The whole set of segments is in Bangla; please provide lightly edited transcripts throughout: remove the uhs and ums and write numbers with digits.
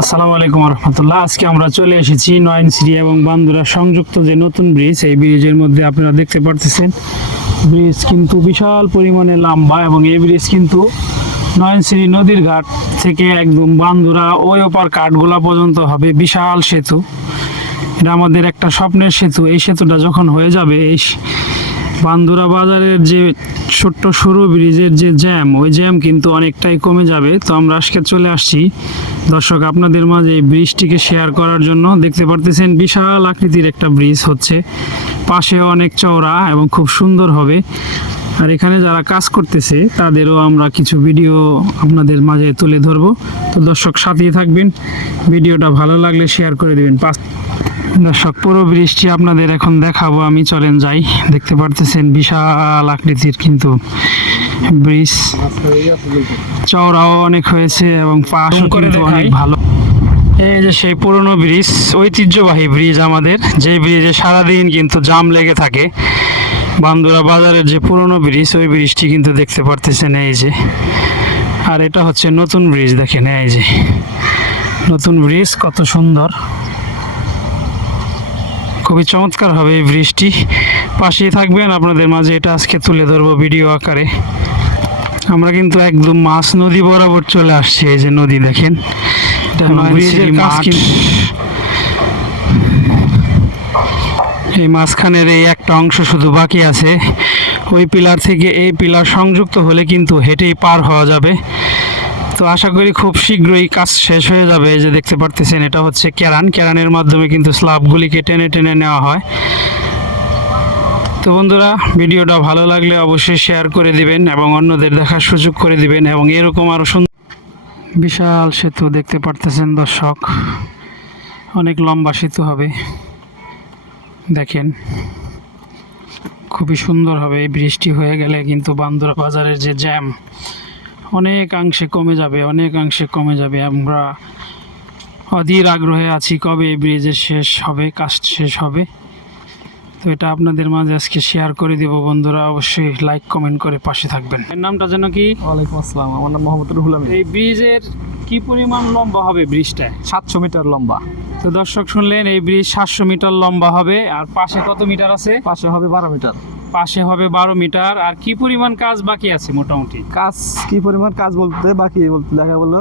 আসসালামু আলাইকুম রহমতুল্লাহ। আজকে আমরা চলে এসেছি নয়নছিরি এবং বান্দুরা সংযুক্ত যে নতুন ব্রিজ, এই ব্রিজের মধ্যে আপনারা দেখতে পারতেছেন ব্রিজ কিন্তু বিশাল পরিমাণে লম্বা এবং এই ব্রিজ কিন্তু নয়নছিরি নদীর ঘাট থেকে একদম বান্দুরা ওই ওপার কাঠগোলা পর্যন্ত হবে বিশাল সেতু। এটা আমাদের একটা স্বপ্নের সেতু। এই সেতুটা যখন হয়ে যাবে, এই বান্দুরা বাজারের যে ছোট্ট সরু ব্রিজের যে জ্যাম, ওই জ্যাম কিন্তু অনেকটাই কমে যাবে। তো আমরা আজকে চলে আসছি দর্শক আপনাদের মাঝে এই ব্রিজটিকে শেয়ার করার জন্য। দেখতে পারতেছেন বিশাল আকৃতির একটা ব্রিজ হচ্ছে, পাশে অনেক চওড়া এবং খুব সুন্দর হবে। আর এখানে যারা কাজ করতেছে তাদেরও আমরা কিছু ভিডিও আপনাদের মাঝে তুলে ধরবো। তো দর্শক সাথেই থাকবেন, ভিডিওটা ভালো লাগলে শেয়ার করে দেবেন। দর্শক পুরো ব্রিজটি আপনাদের এখন দেখাবো আমি, চলেন যাই। দেখতে পারতেছেন বিশাল আকৃতির কিন্তু ব্রিজ, চওড়াও অনেক হয়েছে এবং পাশও কিন্তু অনেক ভালো। এই যে সেই পুরনো ব্রিজ, ঐতিহ্যবাহী ব্রিজ আমাদের, যে ব্রিজে সারাদিন কিন্তু জাম লেগে থাকে। বান্দুরা বাজারের যে পুরনো ব্রিজ, ওই ব্রিজটি কিন্তু দেখতে পারতেছেন এই যে। আর এটা হচ্ছে নতুন ব্রিজ, দেখেন এই যে নতুন ব্রিজ, কত সুন্দর, খুবই চমৎকার হবে এই ব্রিজটি। পাশেই থাকবেন, আপনাদের মাঝে এটা আজকে তুলে ধরবো ভিডিও আকারে। আমরা কিন্তু একদম মাছ নদী বরাবর চলে আসছি। এই যে নদী দেখেন, এই মাঝখানের এই একটা অংশ শুধু বাকি আছে। ওই পিলার থেকে এই পিলার সংযুক্ত হলে কিন্তু হেঁটেই পার হওয়া যাবে। তো আশা করি খুব শীঘ্রই কাজ শেষ হয়ে যাবে। এই যে দেখতে পারতেছেন এটা হচ্ছে ক্যারানের মাধ্যমে কিন্তু স্ল্যাবগুলিকে টেনে টেনে নেওয়া হয়। তো বন্ধুরা, ভিডিওটা ভালো লাগলে অবশ্যই শেয়ার করে দিবেন এবং অন্যদের দেখার সুযোগ করে দিবেন। এবং এরকম আরও সুন্দর বিশাল সেতু দেখতে পারতেছেন দর্শক, অনেক লম্বা সেতু হবে, দেখেন খুবই সুন্দর হবে। এই ব্রিজটি হয়ে গেলে কিন্তু বান্দুরা বাজারের যে জ্যাম অনেকাংশে কমে যাবে, অনেকাংশে কমে যাবে। আমরা অধীর আগ্রহে আছি কবে এই ব্রিজের শেষ হবে, কাজ শেষ হবে। তো এটা আপনাদের মাঝে আজকে শেয়ার করে দিব। বন্ধুরা অবশ্যই লাইক কমেন্ট করে পাশে থাকবেন। এর নামটা যেন কি? ওয়ালাইকুম আসসালাম, আমার নাম মোহাম্মদ রুহুল আমিন। এই ব্রিজের কি পরিমাণ লম্বা হবে ব্রিজটা? 700 মিটার লম্বা। তো দর্শক শুনলেন, এই ব্রিজ 700 মিটার লম্বা হবে। আর পাশে কত মিটার আছে? পাশে হবে 12 মিটার। পাশে হবে 12 মিটার। আর কি পরিমাণ কাজ বাকি আছে? মোটামুটি কাজ কি পরিমাণ কাজ বলতে বাকি বলতে দেখা বললো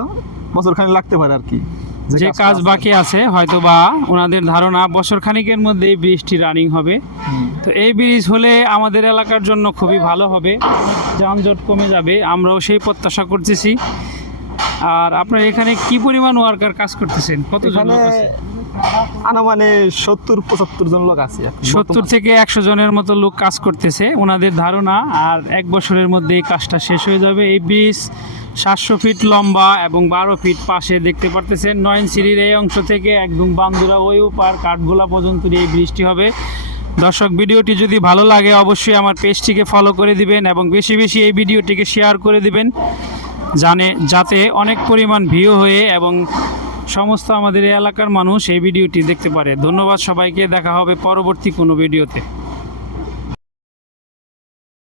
বছর খানিক লাগতে পারে আর কি। যে কাজ বাকি আছে হয়তো বা ওনাদের ধারণা বছর খানিকের মধ্যে এই ব্রিজটি রানিং হবে। তো এই ব্রিজ হলে আমাদের এলাকার জন্য খুবই ভালো হবে, যানজট কমে যাবে, আমরাও সেই প্রত্যাশা করতেছি। আর আপনার এখানে কি পরিমাণ ওয়ার্কার কাজ করতেছেন? কতজন? আনুমানে 70-75 জন লোক আছে। 70 থেকে 100 জনের মতো লোক কাজ করতেছে ওনাদের ধারণা। আর 1 বছরের মধ্যে এই কাজটা শেষ হয়ে যাবে। এই ব্রিজ 700 ফিট লম্বা এবং 12 ফিট পাশে দেখতে পারতেছেন। নয়নছিরির এই অংশ থেকে একদম বান্দুরা ওই ওপার কাঠগোলা পর্যন্ত এই ব্রিজটি হবে। দর্শক, ভিডিওটি যদি ভালো লাগে অবশ্যই আমার পেজটিকে ফলো করে দিবেন এবং বেশি বেশি এই ভিডিওটিকে শেয়ার করে দিবেন, যাতে অনেক পরিমাণ ভিউ হয়ে এবং সমস্ত আমাদের এই এলাকার মানুষ এই ভিডিওটি দেখতে পারে। ধন্যবাদ সবাইকে, দেখা হবে পরবর্তী কোনো ভিডিওতে।